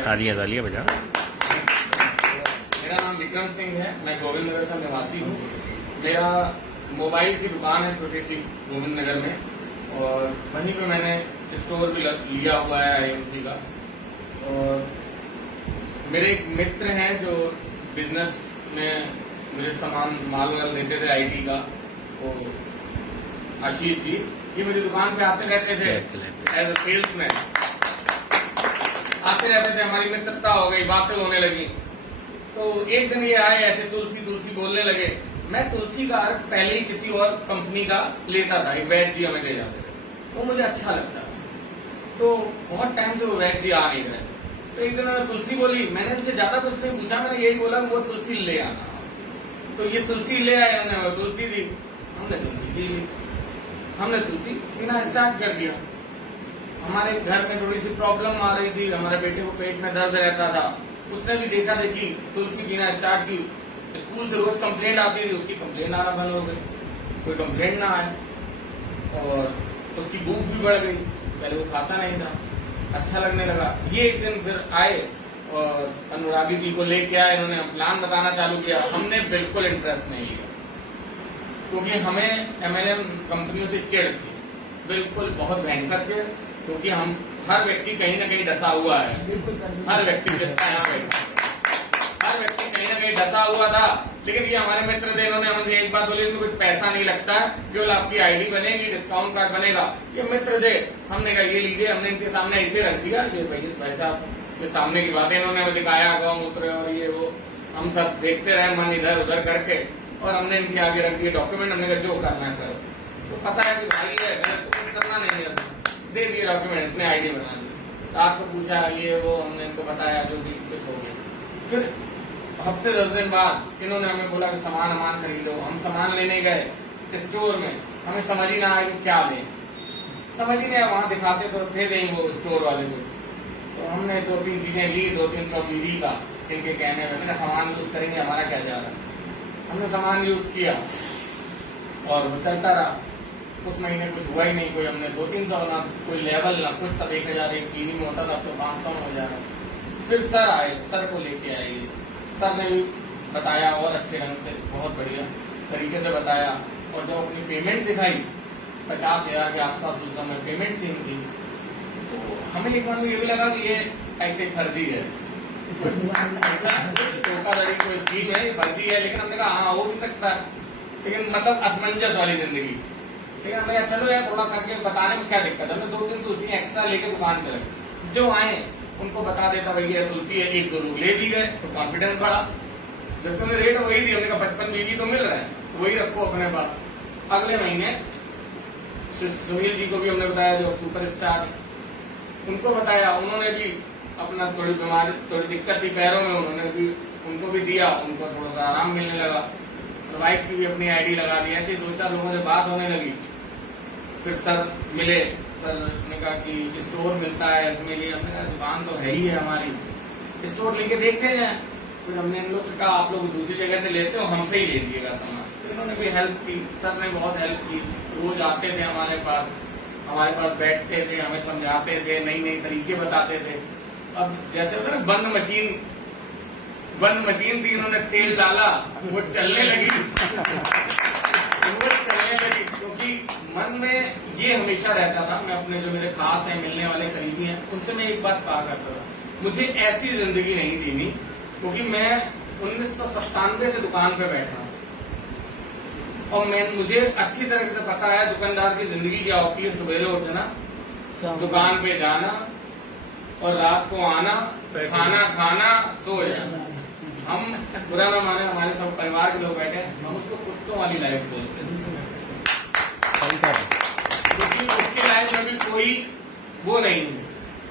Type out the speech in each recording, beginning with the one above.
तालियां बजा। मेरा नाम विक्रम सिंह है, मैं गोविंद नगर का निवासी हूँ। मेरा मोबाइल की दुकान है छोटी सी गोविंद नगर में, और वहीं पे मैंने स्टोर भी लिया हुआ है IMC का। और मेरे एक मित्र हैं जो बिजनेस में मुझे सामान माल वाल देते थे IT का, वो आशीष जी, ये मेरी दुकान पे आते रहते थे एज अ सेल्समैन, आते रहते थे। हमारी मित्रता हो गई, बातें होने लगी। तो एक दिन ये आए, ऐसे तुलसी तुलसी बोलने लगे। मैं तुलसी का अर्थ पहले ही किसी और कंपनी का लेता था, एक वैद्य जी हमें दे जाते थे, वो मुझे अच्छा लगता था। तो बहुत टाइम से वो वैद्य जी आ नहीं रहे। तो एक दिन मैंने तुलसी बोली, मैंने इनसे ज्यादा कुछ नहीं पूछा, मैंने यही बोला वो तुलसी ले आना। तो ये तुलसी ले आए, उन्होंने वो तुलसी दी, हमने तुलसी पी ली। हमने तुलसी पीना स्टार्ट कर दिया। हमारे घर में थोड़ी सी प्रॉब्लम आ रही थी, हमारे बेटे को पेट में दर्द रहता था, उसने भी देखा देखी तुलसी पीना स्टार्ट की। स्कूल से रोज कंप्लेंट आती थी, उसकी कंप्लेंट आना बंद हो गई, कोई कंप्लेंट ना आए। और उसकी भूख भी बढ़ गई, पहले वो खाता नहीं था, अच्छा लगने लगा। ये एक दिन फिर आए और अनुरागी जी को लेके आए, इन्होंने प्लान बताना चालू किया। हमने बिल्कुल इंटरेस्ट नहीं लिया, क्योंकि हमें MLM कंपनियों से चिढ़ थी, बिल्कुल बहुत भयंकर चिढ़। क्योंकि हम हर व्यक्ति कहीं ना कहीं डसा हुआ है, हर व्यक्ति जितना यहाँ बैठा, हर व्यक्ति कहीं ना कहीं डसा हुआ था। लेकिन ये हमारे मित्र थे, इन्होंने मुझे एक बात बोली, इनको कुछ पैसा नहीं लगता है, केवल आपकी ID बनेगी, डिस्काउंट कार्ड बनेगा। ये मित्र थे, हमने कहा ये लीजिए। हमने इनके सामने ऐसे रख दिया, ये भाई साहब ये सामने की बातें इन्होंने हमें दिखाया, गौमूत्र और ये वो, हम सब देखते रहे मन इधर उधर करके, और हमने इनके आगे रख दिए डॉक्यूमेंट। हमने कहा जो करना है करो। तो पता है कि भाई है, मेरे को कुछ करना नहीं है, दे दिए डॉक्यूमेंट, इसने ID बना दी। रात को पूछा ये वो, हमने इनको बताया, जो भी कुछ हो गया। फिर हफ्ते 10 दिन बाद इन्होंने हमें बोला कि सामान खरीदो। हम सामान लेने गए स्टोर में, हमें समझ ही ना आया कि क्या लें, समझ ही नहीं आया। वहां दिखाते तो थे नहीं वो स्टोर वाले को। तो हमने 2-3 चीजें ली, 200-300 ml का इनके कहने में। मैंने सामान यूज करेंगे, हमारा क्या जा रहा है। हमने सामान यूज किया और वो चलता रहा। उस महीने कुछ हुआ ही नहीं, कोई हमने 200-300 ना कोई लेवल ना कुछ, तब 1000 एक पीनी में होता था, तो 500 में हो जा रहा। फिर सर आए, सर को लेके आए, सर ने भी बताया और अच्छे ढंग से, बहुत बढ़िया तरीके से बताया। और जब अपनी पेमेंट दिखाई, 50,000 के आसपास उस समय पेमेंट थी इनकी, तो हमें एक बार ये भी लगा कि ये ऐसे फर्जी है, धोखाधड़ी कोई स्कीम है, फर्जी है। लेकिन हमने कहा हाँ हो भी सकता है, लेकिन मतलब असमंजस वाली जिंदगी। लेकिन हमने कहा चलो यार थोड़ा करके बताने में क्या दिक्कत है। हमने 2-3 तुलसी एक्स्ट्रा लेके दुकान पे रखी, जो आए उनको बता देता भैया तुलसी है, 1-2 लोग ले भी गए, तो कॉन्फिडेंस बढ़ा। जब तुमने रेट वही दी, हमने कहा 55 BG तो मिल रहा है, वही रखो अपने पास। अगले महीने सुनील जी को भी हमने बताया, जो सुपरस्टार, उनको बताया। उन्होंने भी अपना थोड़ी बीमारी, थोड़ी दिक्कत थी पैरों में, उन्होंने भी उनको भी दिया, उनको थोड़ा सा आराम मिलने लगा। और वाइफ की भी अपनी ID लगा दी। ऐसे 2-4 लोगों से बात होने लगी। फिर सर मिले, सर ने कहा कि स्टोर मिलता है इसमें लिए। हमने कहा दुकान तो है ही है हमारी, स्टोर लेके देखते हैं। फिर हमने इन लोग से कहा आप लोग दूसरी जगह से लेते हो, हमसे ही ले लीजिएगा सामान। तो इन्होंने भी हेल्प की, सर ने बहुत हेल्प की। रोज आते थे हमारे पास बैठते थे, हमें समझाते थे, नई नई तरीके बताते थे। अब जैसे होता है ना बंद मशीन थी, इन्होंने तेल डाला, वो चलने लगी क्योंकि मन में ये हमेशा रहता था। मैं अपने जो मेरे खास हैं, मिलने वाले करीबी हैं, उनसे मैं एक बात कहा करता था, मुझे ऐसी जिंदगी नहीं जीनी। क्योंकि मैं 1997 से दुकान पे बैठा हूँ, और मुझे अच्छी तरह से पता है दुकानदार की जिंदगी क्या होती है। सवेरे उठना, दुकान पे जाना, और रात को आना, खाना खाना, सो जाना। हम बुरा ना माने, हमारे सब परिवार के लोग बैठे हैं, हम उसको कुत्तों वाली लाइफ बोलते हैं, क्योंकि उसकी लाइफ में भी कोई वो नहीं है,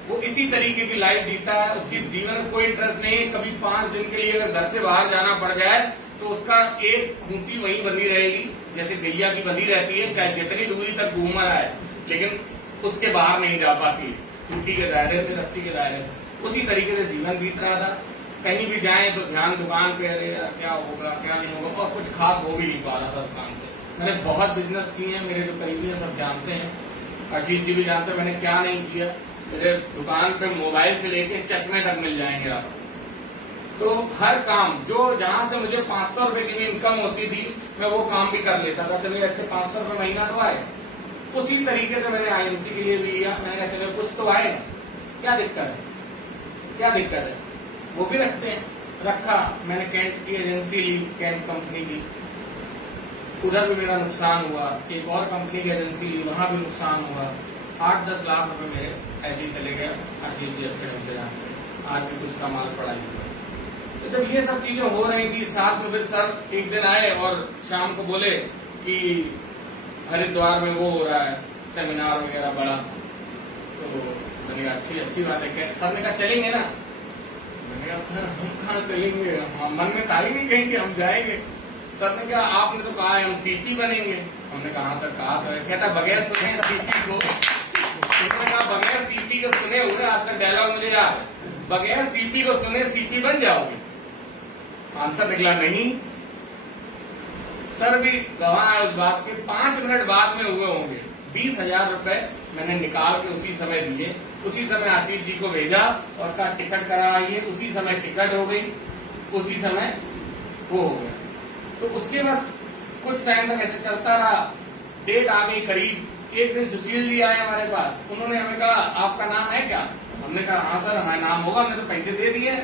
वो इसी तरीके की लाइफ जीता है। उसकी जीवन में कोई इंटरेस्ट नहीं है। कभी 5 दिन के लिए अगर घर से बाहर जाना पड़ जाए, तो उसका एक खूंटी वहीं बंधी रहेगी, जैसे गैया की बंधी रहती है, चाहे जितनी दूरी तक घूम आए, लेकिन उसके बाहर नहीं जा पाती, खूंटी के दायरे से, रस्सी के दायरे। उसी तरीके से जीवन बीत रहा था। कहीं भी जाएं तो ध्यान दुकान पे, अरे यार क्या होगा क्या नहीं होगा, और कुछ खास हो भी नहीं पा रहा था दुकान से। मैंने बहुत बिजनेस किए हैं, मेरे जो करीबी हैं सब जानते हैं, आशीष जी भी जानते हैं मैंने क्या नहीं किया। मेरे दुकान पे मोबाइल से लेके चश्मे तक मिल जाएंगे आपको। तो हर काम जो जहां से मुझे 500 रुपए की भी इनकम होती थी, मैं वो काम भी कर लेता था। चलिए ऐसे 500 रुपए महीना तो आए। उसी तरीके से मैंने IMC के लिए भी लिया। मैंने कहा चलिए कुछ तो आए, क्या दिक्कत है, क्या दिक्कत है, वो भी रखते हैं। रखा, मैंने कैंट की एजेंसी ली, कैंट कंपनी की, उधर भी मेरा नुकसान हुआ। एक और कंपनी की एजेंसी ली, वहां भी नुकसान हुआ। 8-10 लाख रुपए मेरे ऐसे ही चले गए। आशीष जी अच्छे ढंग से जानते हैं, आज भी कुछ का माल पड़ा नहीं। तो जब ये सब चीजें हो रही थी साथ में, फिर सर एक दिन आए और शाम को बोले कि हरिद्वार में वो हो रहा है सेमिनार वगैरह बड़ा। तो मैंने कहा अच्छी बात है। सर ने कहा चलेंगे ना? मैंने कहा सर हम कहाँ चलेंगे, हम मन में था ही नहीं कहीं कि हम जाएंगे। सर ने कहा आपने तो कहा है हम CP बनेंगे। हमने कहा सर कहा तो है। कहता बगैर सुने CP को, उसने कहा बगैर CP को सुने हुए, आज तक डायलॉग मुझे याद है, बगैर CP को सुने CP बन जाओगे। आंसर निकला नहीं। सर भी गवाह है उस बात के। 5 मिनट बाद में हुए होंगे। 20,000 रुपए मैंने निकाल के उसी समय दिए। उसी समय आशीष जी को भेजा और कहा टिकट कराइए। उसी समय टिकट हो गई, उसी समय वो हो गया। तो उसके बाद कुछ टाइम तक ऐसे चलता रहा। डेट आ गई करीब। एक दिन सुशील जी आए हमारे पास। उन्होंने हमें कहा आपका नाम है क्या? हमने कहा हाँ सर हमारा नाम होगा, हमने तो पैसे दे दिए।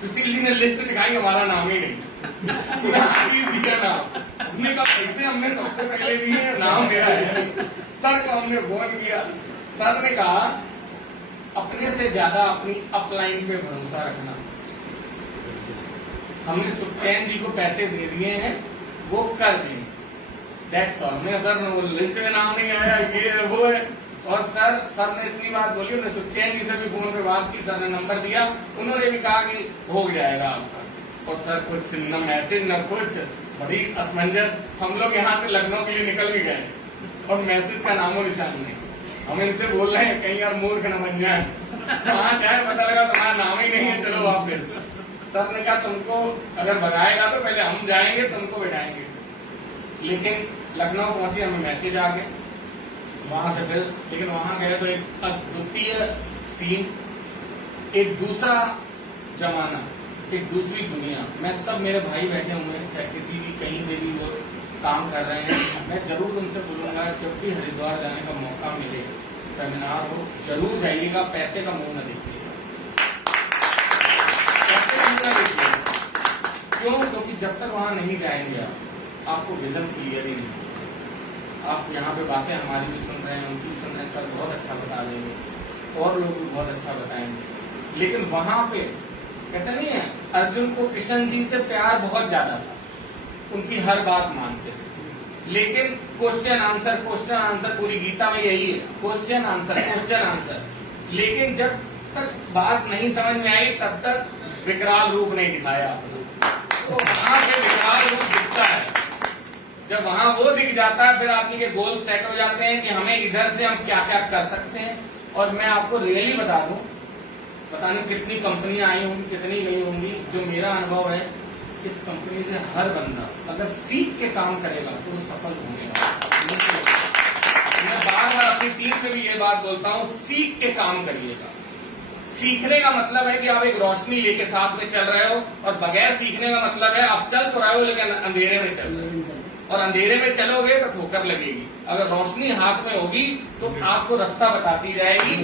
सुशील जी ने लिस्ट दिखाई, हमारा नाम ही नहीं। आशीष जी का नाम। हमने कहा पैसे हमने सबसे पहले दिए, नाम मेरा है। सर को हमने फोन किया। सर ने कहा अपने से ज्यादा अपनी अपलाइन पे भरोसा रखना। हमने सुखचैन जी को पैसे दे दिए हैं, वो कर देंगे। That's all. हमने सर वो लिस्ट में नाम नहीं आया, ये वो है। और सर ने इतनी बात बोली। उन्होंने सुखचैन जी से भी फोन पे बात की, सर ने नंबर दिया। उन्होंने भी कहा कि हो जाएगा आपका। और सर कुछ न मैसेज न कुछ, बड़ी असमंजस। हम लोग यहाँ से लखनऊ के लिए निकल भी गए और मैसेज का नामो निशान नहीं। हम इनसे बोल रहे हैं कहीं यार मूर्ख न बन जाए, वहां जाए पता लगा तुम्हारा नाम ही नहीं है, चलो आप फिर। सर ने कहा तुमको अगर बनाएगा तो पहले हम जाएंगे, तुमको बैठाएंगे। लेकिन लखनऊ पहुंचे, हमें मैसेज आ गए वहां से फिर। लेकिन वहां गए तो एक अद्वितीय सीन, एक दूसरा जमाना, एक दूसरी दुनिया। मैं सब मेरे भाई बैठे हुए हैं, चाहे किसी भी कहीं पे भी वो काम कर रहे हैं। मैं जरूर उनसे बोलूंगा जब भी हरिद्वार जाने का मौका मिले, सेमिनार हो, जरूर जाइएगा। पैसे का मुंह न देखिएगा, पैसे का मुंह न देखिएगा। क्यों? क्योंकि जब तक वहां नहीं जाएंगे आपको विजन क्लियर ही नहीं। आप यहाँ पे बातें हमारी भी सुन रहे हैं, उनकी सुन रहे हैं, सर बहुत अच्छा बता देंगे और लोग भी बहुत अच्छा बताएंगे। लेकिन वहां पे कहते नहीं है, अर्जुन को किशन जी से प्यार बहुत ज्यादा था, उनकी हर बात मानते थे। लेकिन क्वेश्चन आंसर पूरी गीता में यही है, क्वेश्चन आंसर। लेकिन जब तक बात नहीं समझ में आई तब तक विकराल रूप नहीं दिखाया आपने। तो वहां से विकराल रूप दिखता है। जब वहां वो दिख जाता है, फिर आदमी के गोल सेट हो जाते हैं कि हमें इधर से हम क्या क्या कर सकते हैं। और मैं आपको रियली बता दूं, पता नहीं कितनी कंपनियां आई होंगी, कितनी गई होंगी, जो मेरा अनुभव है, इस कंपनी से हर बंदा अगर सीख के काम करेगा तो वो सफल होगा। मैं बार बार अपनी टीम से भी ये बात बोलता हूँ, सीख के काम करिएगा। सीखने का मतलब है कि आप एक रोशनी लेके साथ में चल रहे हो, और बगैर सीखने का मतलब है आप चल तो रहे हो लेकिन अंधेरे में चल रहे हो। और अंधेरे में चलोगे तो ठोकर लगेगी। अगर रोशनी हाथ में होगी तो आपको रास्ता बताती जाएगी।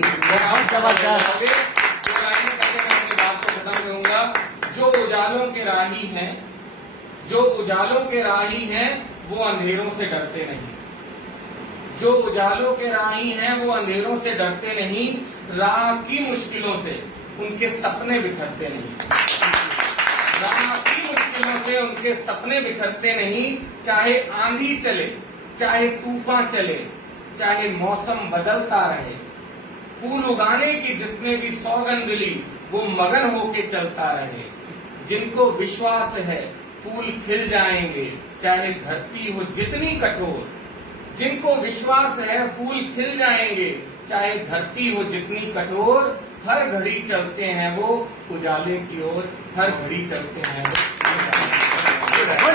बात को खत्म करूंगा। जो उजालों के राही हैं, वो अंधेरों से डरते नहीं। जो उजालों के राही हैं, वो अंधेरों से डरते नहीं। राह की मुश्किलों से उनके सपने बिखरते नहीं। राह की मुश्किलों से उनके सपने बिखरते नहीं। चाहे आंधी चले, चाहे तूफान चले, चाहे मौसम बदलता रहे, फूल उगाने की जिसने भी सौगंध ली, वो मगन होके चलता रहे। जिनको विश्वास है फूल खिल जाएंगे, चाहे धरती हो जितनी कठोर। जिनको विश्वास है फूल खिल जाएंगे, चाहे धरती हो जितनी कठोर। हर घड़ी चलते हैं वो उजाले की ओर, हर घड़ी चलते हैं वो।